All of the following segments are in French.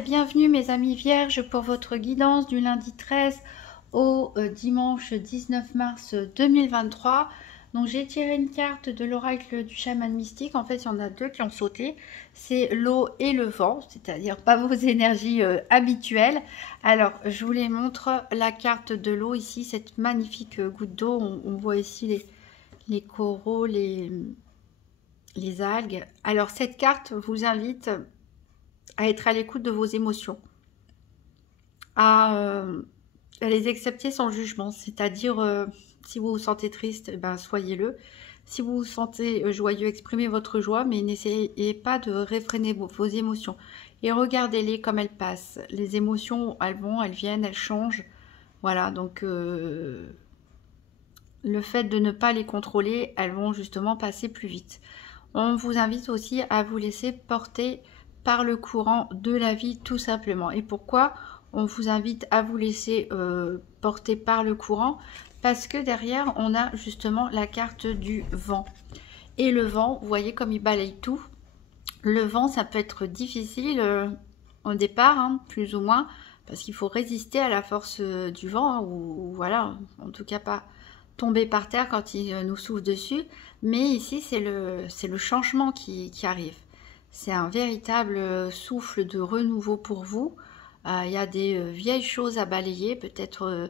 et bienvenue mes amis vierges pour votre guidance du lundi 13 au dimanche 19 mars 2023. Donc j'ai tiré une carte de l'oracle du chaman mystique. En fait, il y en a deux qui ont sauté. C'est l'eau et le vent, c'est-à-dire pas vos énergies habituelles. Alors, je vous les montre. La carte de l'eau ici, cette magnifique goutte d'eau. On voit ici les coraux, les algues. Alors, cette carte vous invite à être à l'écoute de vos émotions, à les accepter sans jugement, c'est-à-dire si vous vous sentez triste, ben, soyez-le. Si vous vous sentez joyeux, exprimez votre joie, mais n'essayez pas de réfréner vos émotions. Et regardez-les comme elles passent. Les émotions, elles vont, elles viennent, elles changent. Voilà, donc le fait de ne pas les contrôler, elles vont justement passer plus vite. On vous invite aussi à vous laisser porter par le courant de la vie, tout simplement. Et pourquoi on vous invite à vous laisser porter par le courant? Parce que derrière, on a justement la carte du vent. Et le vent, vous voyez comme il balaye tout. Le vent, ça peut être difficile au départ, hein, plus ou moins, parce qu'il faut résister à la force du vent, hein, ou voilà, en tout cas pas tomber par terre quand il nous souffle dessus. Mais ici, c'est le changement qui arrive. C'est un véritable souffle de renouveau pour vous. Il y a des vieilles choses à balayer, peut-être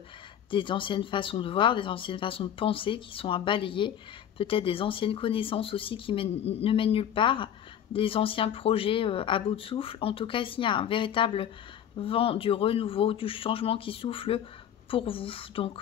des anciennes façons de voir, des anciennes façons de penser qui sont à balayer, peut-être des anciennes connaissances aussi qui ne mènent nulle part, des anciens projets à bout de souffle. En tout cas, ici, il y a un véritable vent du renouveau, du changement qui souffle pour vous. Donc,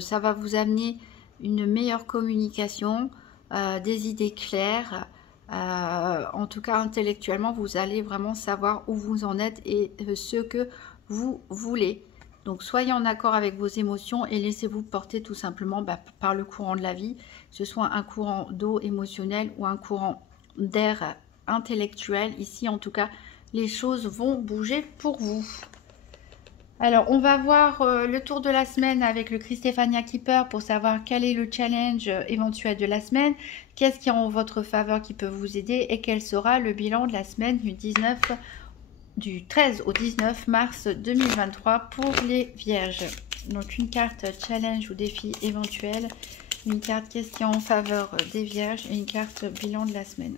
ça va vous amener une meilleure communication, des idées claires. En tout cas, intellectuellement, vous allez vraiment savoir où vous en êtes et ce que vous voulez. Donc, soyez en accord avec vos émotions et laissez-vous porter tout simplement par le courant de la vie, que ce soit un courant d'eau émotionnel ou un courant d'air intellectuel. Ici, en tout cas, les choses vont bouger pour vous. Alors, on va voir le tour de la semaine avec le Christéphania Keeper pour savoir quel est le challenge éventuel de la semaine, qu'est-ce qui est en votre faveur qui peut vous aider et quel sera le bilan de la semaine du 13 au 19 mars 2023 pour les vierges. Donc, une carte challenge ou défi éventuel, une carte question en faveur des vierges et une carte bilan de la semaine.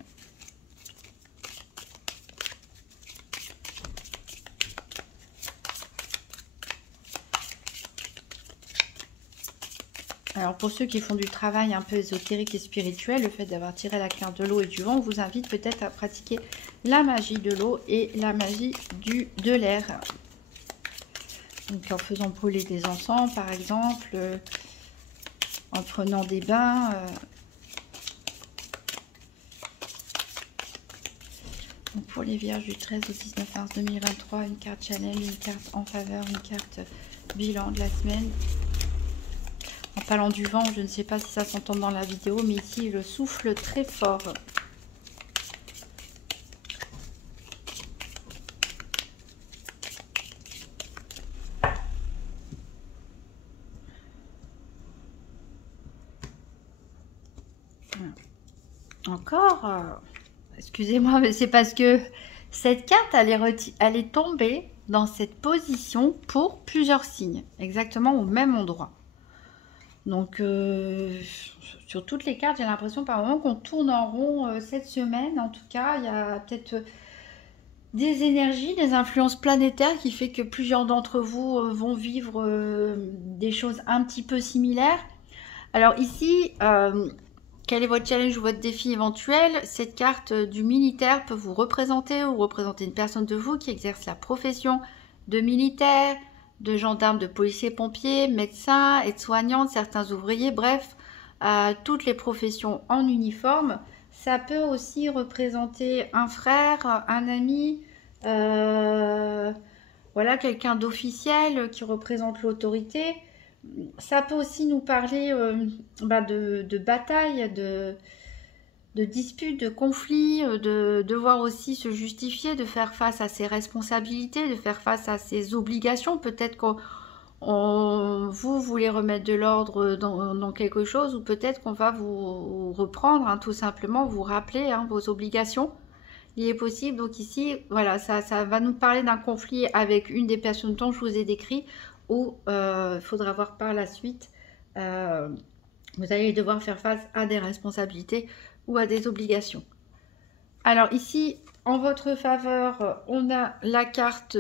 Alors pour ceux qui font du travail un peu ésotérique et spirituel, le fait d'avoir tiré la carte de l'eau et du vent vous invite peut-être à pratiquer la magie de l'eau et la magie de l'air. Donc en faisant brûler des encens par exemple, en prenant des bains. Donc pour les vierges du 13 au 19 mars 2023, une carte challenge, une carte en faveur, une carte bilan de la semaine. En parlant du vent, je ne sais pas si ça s'entend dans la vidéo, mais ici, je souffle très fort. Encore, excusez-moi, mais c'est parce que cette carte, elle est tombée dans cette position pour plusieurs signes, exactement au même endroit. Donc, sur toutes les cartes, j'ai l'impression par moment qu'on tourne en rond cette semaine. En tout cas, il y a peut-être des énergies, des influences planétaires qui fait que plusieurs d'entre vous vont vivre des choses un petit peu similaires. Alors ici, quel est votre challenge ou votre défi éventuel? Cette carte du militaire peut vous représenter ou représenter une personne de vous qui exerce la profession de militaire, de gendarmes, de policiers, pompiers, médecins, aides-soignantes, certains ouvriers, bref, toutes les professions en uniforme. Ça peut aussi représenter un frère, un ami, voilà, quelqu'un d'officiel qui représente l'autorité. Ça peut aussi nous parler de bataille, de disputes, de conflits, de devoir aussi se justifier, de faire face à ses responsabilités, de faire face à ses obligations. Peut-être que vous voulez remettre de l'ordre dans quelque chose, ou peut-être qu'on va vous reprendre, hein, tout simplement, vous rappeler vos obligations. il est possible. Donc ici, voilà, ça va nous parler d'un conflit avec une des personnes dont je vous ai décrit, où il faudra voir par la suite, vous allez devoir faire face à des responsabilités ou à des obligations. Alors ici, en votre faveur, on a la carte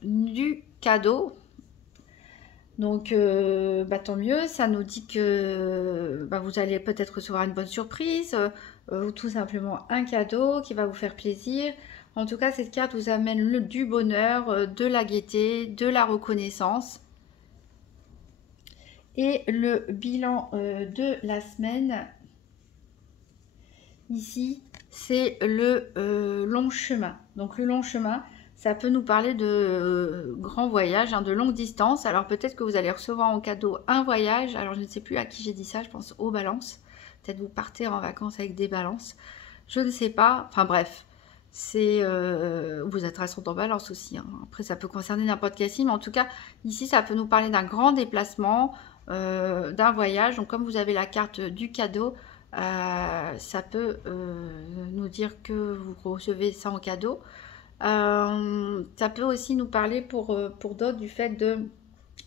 du cadeau. Donc, tant mieux, ça nous dit que vous allez peut-être recevoir une bonne surprise ou tout simplement un cadeau qui va vous faire plaisir. En tout cas, cette carte vous amène du bonheur, de la gaieté, de la reconnaissance. Et le bilan de la semaine, ici, c'est le long chemin. Donc, le long chemin, ça peut nous parler de grands voyages, de longue distance. Alors peut-être que vous allez recevoir en cadeau un voyage. Alors je ne sais plus à qui j'ai dit ça, je pense aux balances. Peut-être vous partez en vacances avec des balances. Je ne sais pas. Enfin bref, c'est vous êtes ascendant balance aussi. Après ça peut concerner n'importe quel signe. Mais en tout cas, ici ça peut nous parler d'un grand déplacement, d'un voyage. Donc comme vous avez la carte du cadeau, ça peut nous dire que vous recevez ça en cadeau. Ça peut aussi nous parler pour d'autres du fait de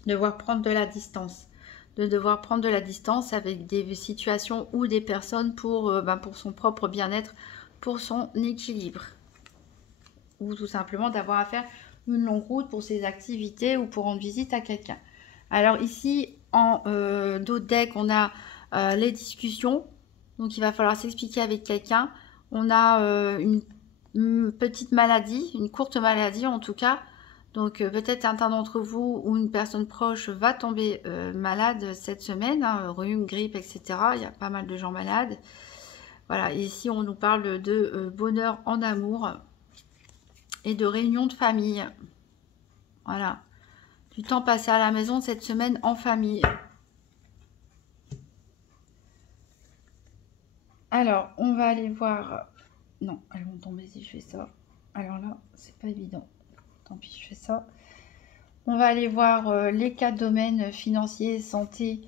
devoir prendre de la distance. De devoir prendre de la distance avec des situations ou des personnes pour son propre bien-être, pour son équilibre. Ou tout simplement d'avoir à faire une longue route pour ses activités ou pour rendre visite à quelqu'un. Alors ici, en dos de deck, on a les discussions. Donc il va falloir s'expliquer avec quelqu'un. On a une petite maladie, une courte maladie en tout cas. Donc peut-être un d'entre vous ou une personne proche va tomber malade cette semaine, rhume, grippe, etc. Il y a pas mal de gens malades. Voilà, et ici on nous parle de bonheur en amour et de réunion de famille. Voilà, du temps passé à la maison cette semaine en famille. Alors, on va aller voir... Non, elles vont tomber si je fais ça. Alors là, c'est pas évident. Tant pis, je fais ça. On va aller voir les 4 domaines financiers, santé,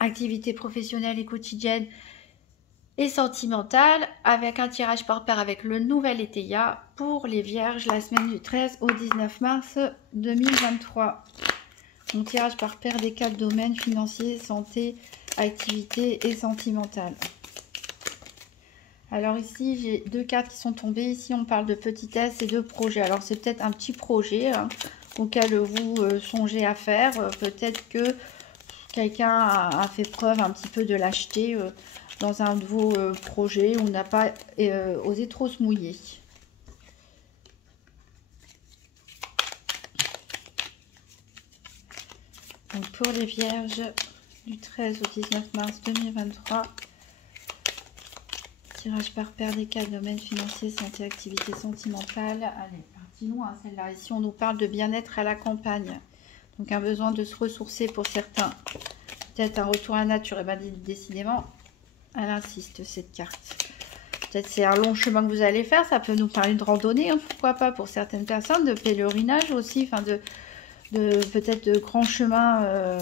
activités professionnelles et quotidiennes et sentimentales, avec un tirage par paire avec le nouvel ETIA pour les vierges la semaine du 13 au 19 mars 2023. Donc tirage par paire des 4 domaines financiers, santé, activités et sentimentales. Alors ici, j'ai 2 cartes qui sont tombées. Ici, on parle de petitesse et de projet. Alors, c'est peut-être un petit projet auquel vous songez à faire. Peut-être que quelqu'un a fait preuve un petit peu de lâcheté dans un de vos projets ou n'a pas osé trop se mouiller. Donc, pour les vierges du 13 au 19 mars 2023... Tirage par paire des 4 domaines financiers, santé, activité sentimentale. Allez, parti loin celle-là. Ici, on nous parle de bien-être à la campagne. Donc, un besoin de se ressourcer pour certains. Peut-être un retour à la nature. Et bien, décidément, elle insiste, cette carte. Peut-être c'est un long chemin que vous allez faire. Ça peut nous parler de randonnée, pourquoi pas, pour certaines personnes. De pèlerinage aussi. Enfin, peut-être de grands chemins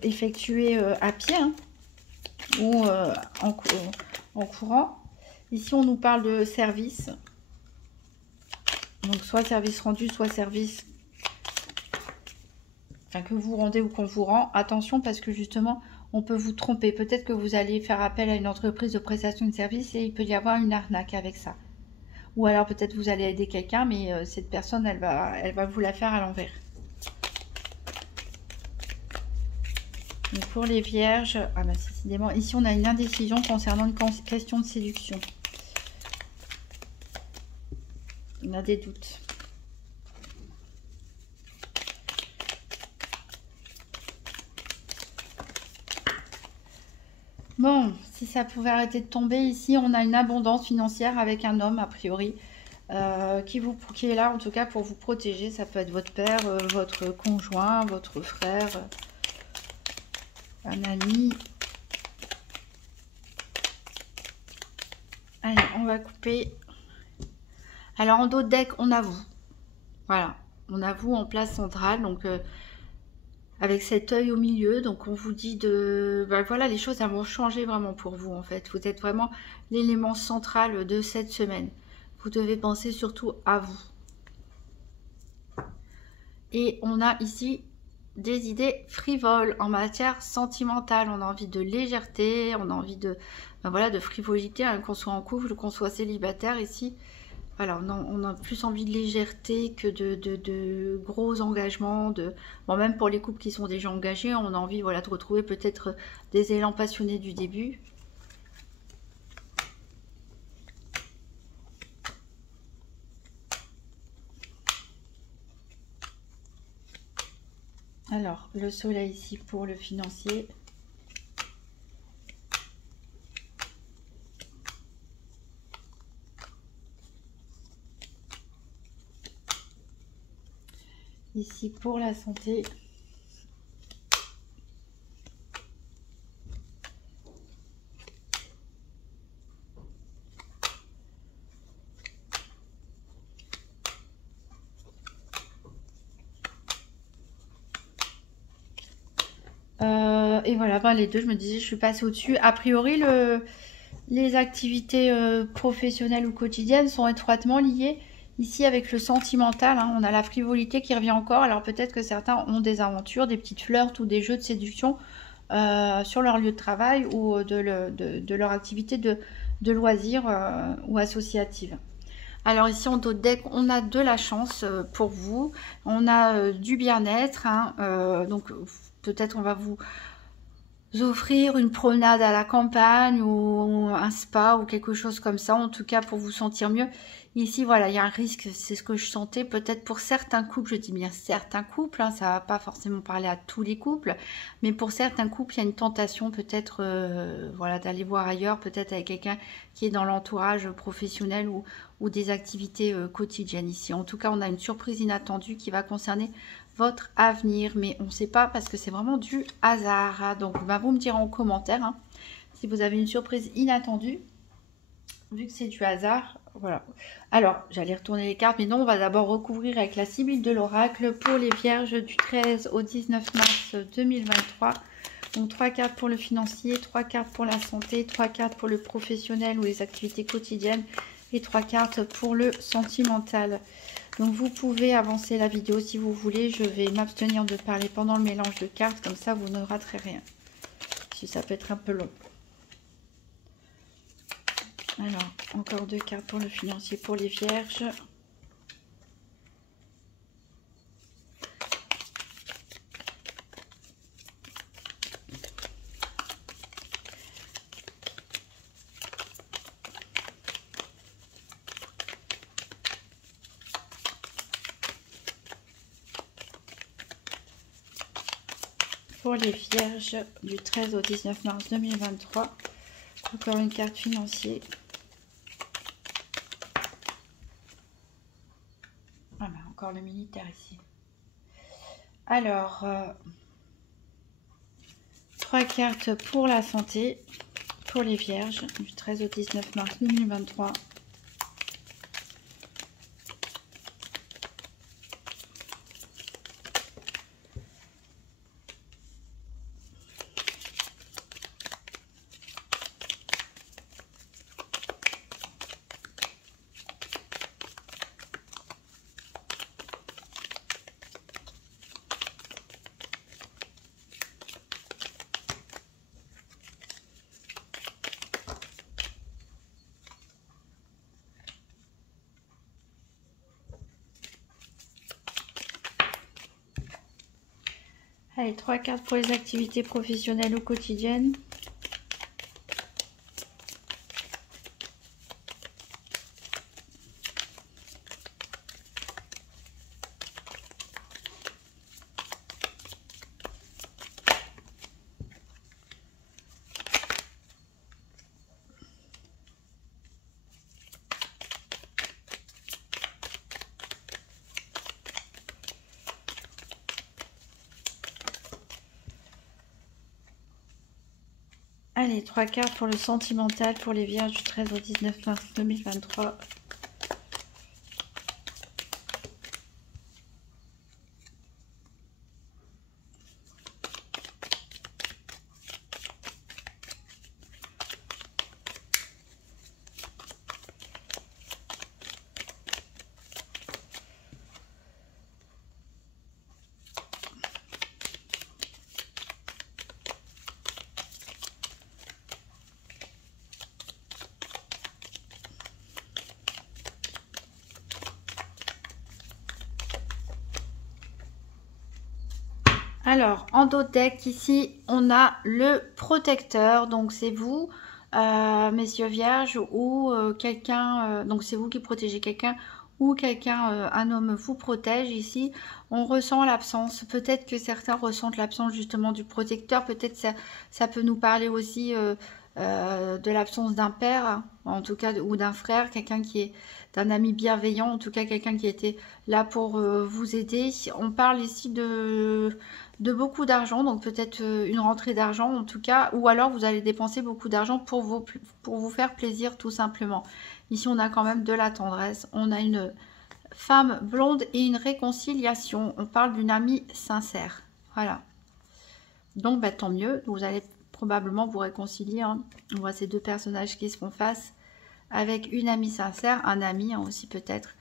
effectués à pied. Ou en courant. Ici, on nous parle de service. Donc, soit service rendu, soit service que vous rendez ou qu'on vous rend. Attention, parce que justement, on peut vous tromper. Peut-être que vous allez faire appel à une entreprise de prestation de service et il peut y avoir une arnaque avec ça. Ou alors, peut-être vous allez aider quelqu'un, mais cette personne, elle va vous la faire à l'envers. Donc, pour les vierges, décidément, ici, on a une indécision concernant une question de séduction. On a des doutes. Bon, si ça pouvait arrêter de tomber, ici, on a une abondance financière avec un homme, a priori, qui est là, en tout cas, pour vous protéger. Ça peut être votre père, votre conjoint, votre frère, un ami. Allez, on va couper. Alors, en dos de deck, on a vous. Voilà, on a vous en place centrale. Donc, avec cet œil au milieu. Donc on vous dit de... Ben voilà, les choses elles vont changer vraiment pour vous en fait. Vous êtes vraiment l'élément central de cette semaine. Vous devez penser surtout à vous. Et on a ici des idées frivoles en matière sentimentale. On a envie de légèreté, on a envie de, ben voilà, de frivolité, hein, qu'on soit en couple, qu'on soit célibataire ici. Voilà, on a plus envie de légèreté que de gros engagements. Bon, même pour les couples qui sont déjà engagés, on a envie voilà, de retrouver peut-être des élans passionnés du début. Alors, le soleil ici pour le financier. Ici pour la santé. Et voilà, ben les deux, je me disais, je suis passée au-dessus. A priori, les activités professionnelles ou quotidiennes sont étroitement liées. Ici, avec le sentimental, hein, on a la frivolité qui revient encore. Alors peut-être que certains ont des aventures, des petites flirts ou des jeux de séduction sur leur lieu de travail ou de leur activité de loisirs ou associative. Alors ici, on a de la chance pour vous. On a du bien-être. Hein, donc peut-être on va vous offrir une promenade à la campagne ou un spa ou quelque chose comme ça, en tout cas pour vous sentir mieux. Ici, voilà, il y a un risque, c'est ce que je sentais, peut-être pour certains couples, je dis bien certains couples, hein, ça va pas forcément parler à tous les couples, mais pour certains couples, il y a une tentation peut-être voilà, d'aller voir ailleurs, peut-être avec quelqu'un qui est dans l'entourage professionnel ou des activités quotidiennes ici. En tout cas, on a une surprise inattendue qui va concerner votre avenir, mais on ne sait pas parce que c'est vraiment du hasard. Hein. Donc, bah, vous me direz en commentaire hein, si vous avez une surprise inattendue, vu que c'est du hasard. Voilà. Alors, j'allais retourner les cartes, mais non, on va d'abord recouvrir avec la Sibylle de l'oracle pour les vierges du 13 au 19 mars 2023. Donc, 3 cartes pour le financier, 3 cartes pour la santé, 3 cartes pour le professionnel ou les activités quotidiennes et 3 cartes pour le sentimental. Donc vous pouvez avancer la vidéo si vous voulez. Je vais m'abstenir de parler pendant le mélange de cartes. Comme ça, vous ne raterez rien. Si ça peut être un peu long. Alors, encore 2 cartes pour le financier, pour les vierges. Pour les vierges du 13 au 19 mars 2023. Encore une carte financier. Ah ben, encore le militaire ici. Alors, 3 cartes pour la santé, pour les vierges du 13 au 19 mars 2023. Allez, 3 cartes pour les activités professionnelles ou quotidiennes. Allez, 3 cartes pour le sentimental pour les vierges du 13 au 19 mars 2023. Alors, en dos de deck, ici, on a le protecteur. Donc, c'est vous, messieurs vierges, ou quelqu'un... donc, c'est vous qui protégez quelqu'un, ou quelqu'un, un homme vous protège. Ici, on ressent l'absence. Peut-être que certains ressentent l'absence justement du protecteur. Peut-être ça peut nous parler aussi de l'absence d'un père, en tout cas, ou d'un frère, quelqu'un qui est d'un ami bienveillant, en tout cas quelqu'un qui était là pour vous aider. On parle ici de beaucoup d'argent, donc peut-être une rentrée d'argent en tout cas, ou alors vous allez dépenser beaucoup d'argent pour vous faire plaisir tout simplement. Ici on a quand même de la tendresse, on a une femme blonde et une réconciliation, on parle d'une amie sincère, voilà. Donc bah, tant mieux, vous allez probablement vous réconcilier, hein. On voit ces deux personnages qui se font face, avec une amie sincère, un ami hein, aussi peut-être.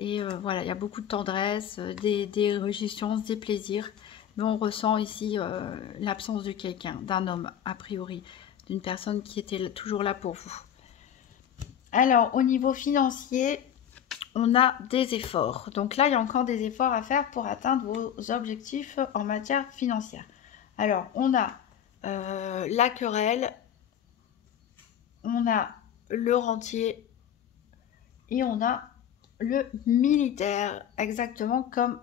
Et voilà, il y a beaucoup de tendresse, des réjouissances, des plaisirs. Mais on ressent ici l'absence de quelqu'un, d'un homme a priori, d'une personne qui était toujours là pour vous. Alors, au niveau financier, on a des efforts. Donc là, il y a encore des efforts à faire pour atteindre vos objectifs en matière financière. Alors, on a la querelle, on a le rentier et on a le militaire, exactement comme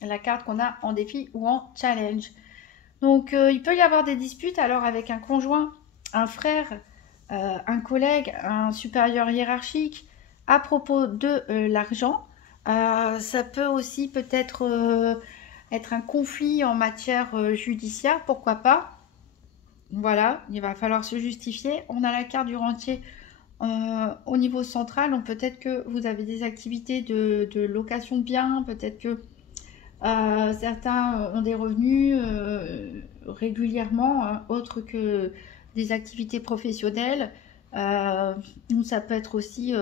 la carte qu'on a en défi ou en challenge. Donc il peut y avoir des disputes alors avec un conjoint, un frère, un collègue, un supérieur hiérarchique à propos de l'argent. Ça peut aussi peut-être être un conflit en matière judiciaire, pourquoi pas. Voilà, il va falloir se justifier. On a la carte du rentier au niveau central, donc peut-être que vous avez des activités de location de biens, peut-être que certains ont des revenus régulièrement, hein, autres que des activités professionnelles. Ou ça peut être aussi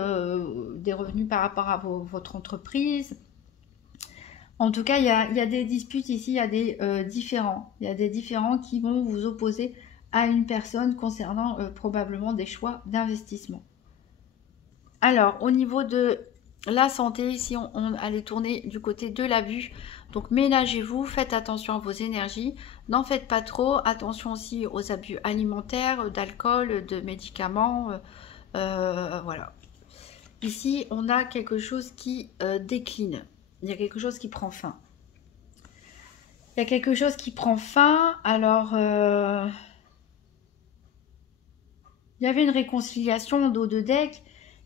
des revenus par rapport à votre entreprise. En tout cas, il y a des disputes ici, il y a des différends. Il y a des différends qui vont vous opposer à une personne concernant probablement des choix d'investissement. Alors, au niveau de la santé, ici, on allait tourner du côté de l'abus. Donc, ménagez-vous, faites attention à vos énergies. N'en faites pas trop. Attention aussi aux abus alimentaires, d'alcool, de médicaments. Voilà. Ici, on a quelque chose qui décline. Il y a quelque chose qui prend fin. Il y a quelque chose qui prend fin. Alors, il y avait une réconciliation au dos de deck.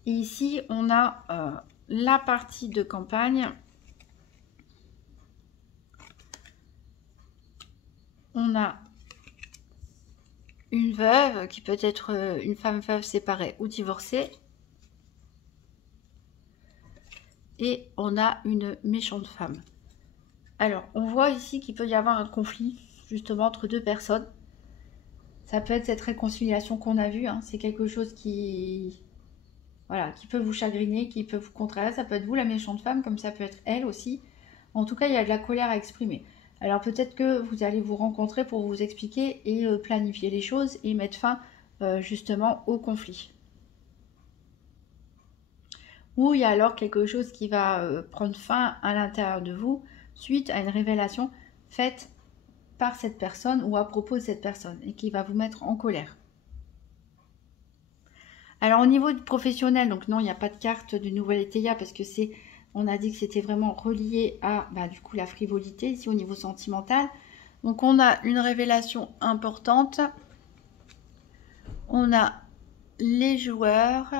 Et ici, on a la partie de campagne. On a une veuve qui peut être une femme veuve séparée ou divorcée. Et on a une méchante femme. Alors, on voit ici qu'il peut y avoir un conflit justement entre deux personnes. Ça peut être cette réconciliation qu'on a vue. Hein. C'est quelque chose qui... Voilà, qui peut vous chagriner, qui peut vous contrarier. Ça peut être vous la méchante femme, comme ça peut être elle aussi. En tout cas, il y a de la colère à exprimer. Alors peut-être que vous allez vous rencontrer pour vous expliquer et planifier les choses et mettre fin justement au conflit. Ou il y a alors quelque chose qui va prendre fin à l'intérieur de vous suite à une révélation faite par cette personne ou à propos de cette personne et qui va vous mettre en colère. Alors au niveau du professionnel, donc non, il n'y a pas de carte de nouvelle Eteia parce que c'est, on a dit que c'était vraiment relié à du coup la frivolité ici au niveau sentimental. Donc on a une révélation importante. On a les joueurs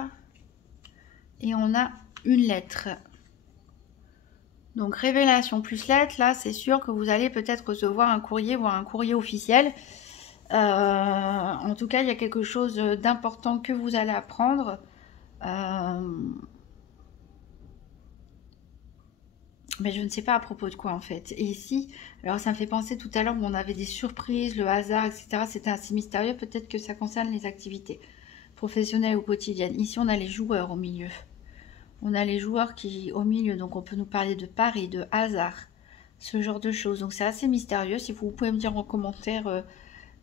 et on a une lettre. Donc révélation plus lettre, là c'est sûr que vous allez peut-être recevoir un courrier, voire un courrier officiel. En tout cas, il y a quelque chose d'important que vous allez apprendre. Mais je ne sais pas à propos de quoi en fait. Et ici, alors ça me fait penser tout à l'heure où on avait des surprises, le hasard, etc. C'était assez mystérieux. Peut-être que ça concerne les activités professionnelles ou quotidiennes. Ici, on a les joueurs au milieu. On a les joueurs qui au milieu. Donc, on peut nous parler de paris, de hasard, ce genre de choses. Donc, c'est assez mystérieux. Si vous pouvez me dire en commentaire...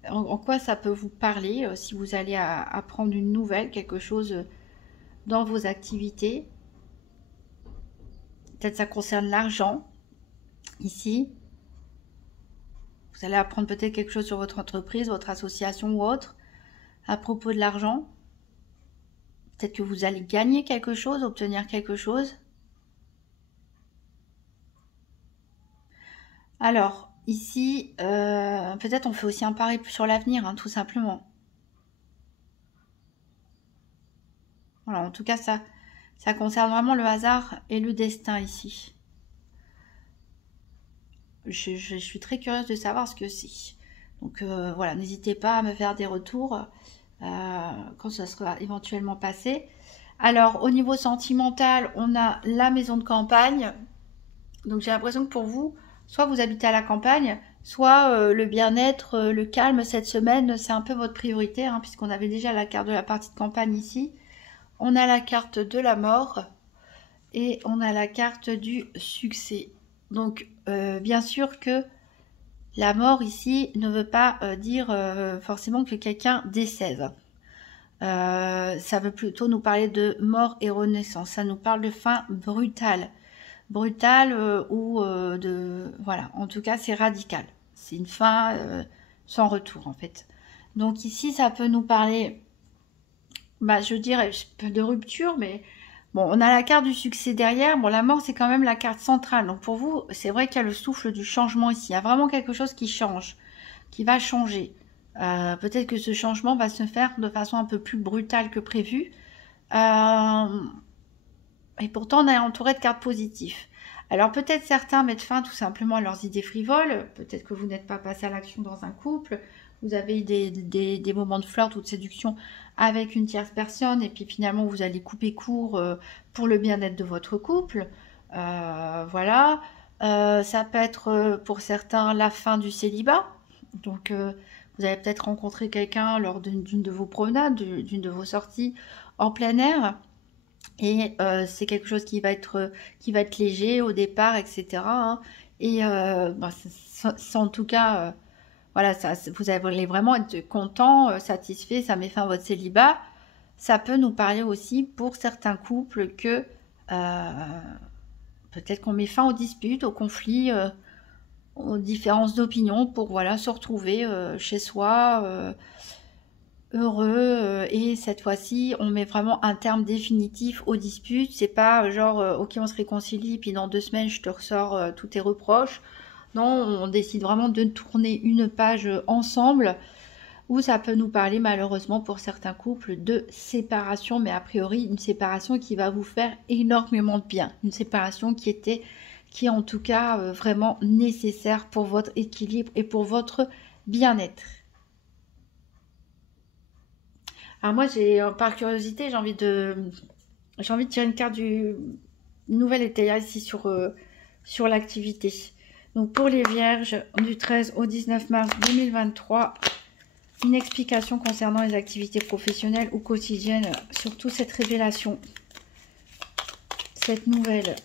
en quoi ça peut vous parler si vous allez apprendre une nouvelle, quelque chose dans vos activités. Peut-être ça concerne l'argent. Ici, Vous allez apprendre peut-être quelque chose sur votre entreprise, votre association ou autre, à propos de l'argent. Peut-être que vous allez gagner quelque chose, obtenir quelque chose. Alors, ici, peut-être on fait aussi un pari sur l'avenir, hein, tout simplement. Voilà, en tout cas, ça concerne vraiment le hasard et le destin ici. Je suis très curieuse de savoir ce que c'est. Donc voilà, n'hésitez pas à me faire des retours quand ça sera éventuellement passé. Alors, au niveau sentimental, on a la maison de campagne. Donc j'ai l'impression que pour vous, soit vous habitez à la campagne, soit le bien-être, le calme cette semaine, c'est un peu votre priorité, hein, puisqu'on avait déjà la carte de la partie de campagne ici. On a la carte de la mort et on a la carte du succès. Donc bien sûr que la mort ici ne veut pas dire forcément que quelqu'un décède. Ça veut plutôt nous parler de mort et renaissance. Ça nous parle de fin brutale. Brutale ou de... Voilà, en tout cas c'est radical. C'est une fin sans retour en fait. Donc ici ça peut nous parler, bah, je dirais de rupture, mais bon, on a la carte du succès derrière. Bon, la mort c'est quand même la carte centrale. Donc pour vous, c'est vrai qu'il y a le souffle du changement ici. Il y a vraiment quelque chose qui change, qui va changer. Peut-être que ce changement va se faire de façon un peu plus brutale que prévu. Et pourtant, on est entouré de cartes positives. Alors peut-être certains mettent fin tout simplement à leurs idées frivoles. Peut-être que vous n'êtes pas passé à l'action dans un couple. Vous avez eu des moments de flirt ou de séduction avec une tierce personne. Et puis finalement, vous allez couper court pour le bien-être de votre couple. Voilà. Ça peut être pour certains la fin du célibat. Donc vous avez peut-être rencontré quelqu'un lors d'une de vos promenades, d'une de vos sorties en plein air. Et c'est quelque chose qui va être léger au départ, etc. hein. Et bah, en tout cas, voilà, vous allez vraiment être content, satisfait, ça met fin à votre célibat. Ça peut nous parler aussi pour certains couples que peut-être qu'on met fin aux disputes, aux conflits, aux différences d'opinion pour voilà, se retrouver chez soi. Heureux et cette fois-ci on met vraiment un terme définitif aux disputes. C'est pas genre ok on se réconcilie puis dans 2 semaines je te ressors tous tes reproches. Non, on décide vraiment de tourner une page ensemble, ou ça peut nous parler malheureusement pour certains couples de séparation, mais a priori une séparation qui va vous faire énormément de bien, une séparation qui est en tout cas vraiment nécessaire pour votre équilibre et pour votre bien-être. Alors moi, par curiosité, j'ai envie de tirer une carte du nouvel étayer ici sur l'activité. Donc pour les vierges, du 13 au 19 mars 2023, une explication concernant les activités professionnelles ou quotidiennes, surtout cette révélation, cette nouvelle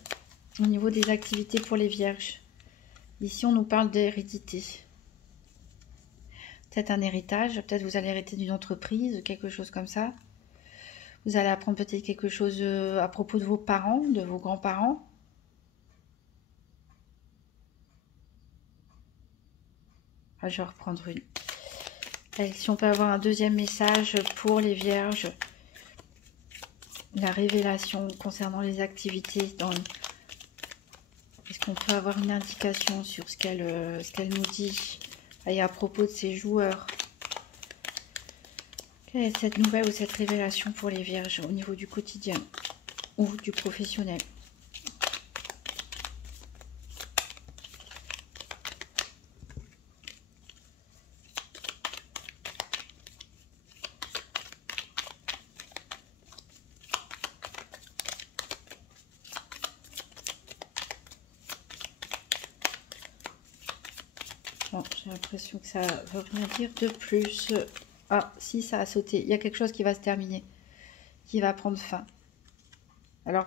au niveau des activités pour les vierges. Ici, on nous parle d'hérédité. Peut-être un héritage, peut-être vous allez hériter d'une entreprise, quelque chose comme ça. Vous allez apprendre peut-être quelque chose à propos de vos parents, de vos grands-parents. Ah, je vais reprendre une. Allez, si on peut avoir un deuxième message pour les vierges. La révélation concernant les activités. Est-ce qu'on peut avoir une indication sur ce qu'elle nous dit et à propos de ces joueurs? Quelle est cette nouvelle ou cette révélation pour les vierges au niveau du quotidien ou du professionnel? Bon, j'ai l'impression que ça veut rien dire de plus. Ah, si, ça a sauté. Il y a quelque chose qui va se terminer, qui va prendre fin. Alors,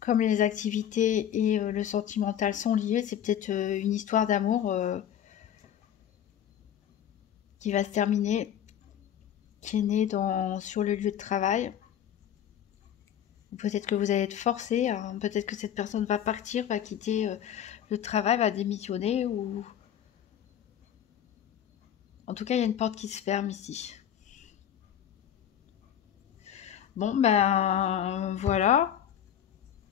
comme les activités et le sentimental sont liés, c'est peut-être une histoire d'amour qui va se terminer, qui est née sur le lieu de travail. Peut-être que vous allez être forcé, hein, peut-être que cette personne va partir, va quitter le travail, va démissionner, ou En tout cas, il y a une porte qui se ferme ici. Bon, ben voilà.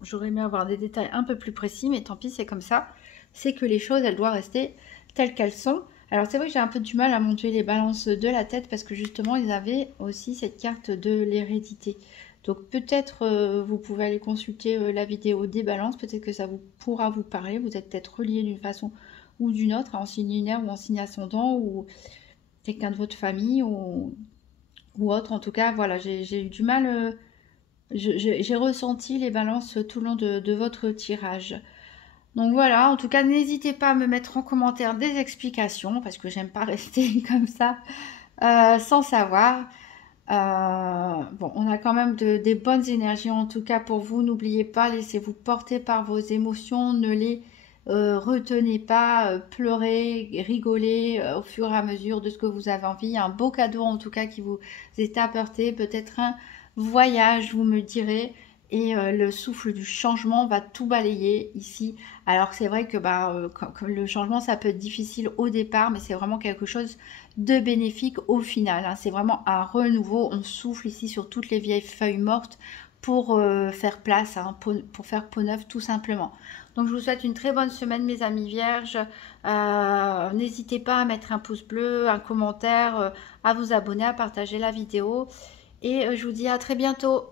J'aurais aimé avoir des détails un peu plus précis, mais tant pis, c'est comme ça. C'est que les choses, elles doivent rester telles qu'elles sont. Alors c'est vrai que j'ai un peu du mal à monter les balances de la tête parce que justement, ils avaient aussi cette carte de l'hérédité. Donc peut-être vous pouvez aller consulter la vidéo des balances, peut-être que ça pourra vous parler. Vous êtes peut-être relié d'une façon ou d'une autre, en signe lunaire ou en signe ascendant, ou quelqu'un de votre famille ou autre. En tout cas, voilà, j'ai eu du mal. J'ai ressenti les balances tout le long de votre tirage. Donc voilà, en tout cas, n'hésitez pas à me mettre en commentaire des explications parce que j'aime pas rester comme ça sans savoir. Bon, on a quand même des bonnes énergies en tout cas pour vous. N'oubliez pas, laissez-vous porter par vos émotions, ne les retenez pas, pleurez, rigolez au fur et à mesure de ce que vous avez envie. Un beau cadeau en tout cas qui vous est apporté, peut-être un voyage, vous me direz. Et le souffle du changement va tout balayer ici. Alors c'est vrai que le changement ça peut être difficile au départ, mais c'est vraiment quelque chose de bénéfique au final. Hein. C'est vraiment un renouveau. On souffle ici sur toutes les vieilles feuilles mortes pour faire place, hein, pour faire peau neuve tout simplement. Donc je vous souhaite une très bonne semaine mes amis vierges. N'hésitez pas à mettre un pouce bleu, un commentaire, à vous abonner, à partager la vidéo. Et je vous dis à très bientôt.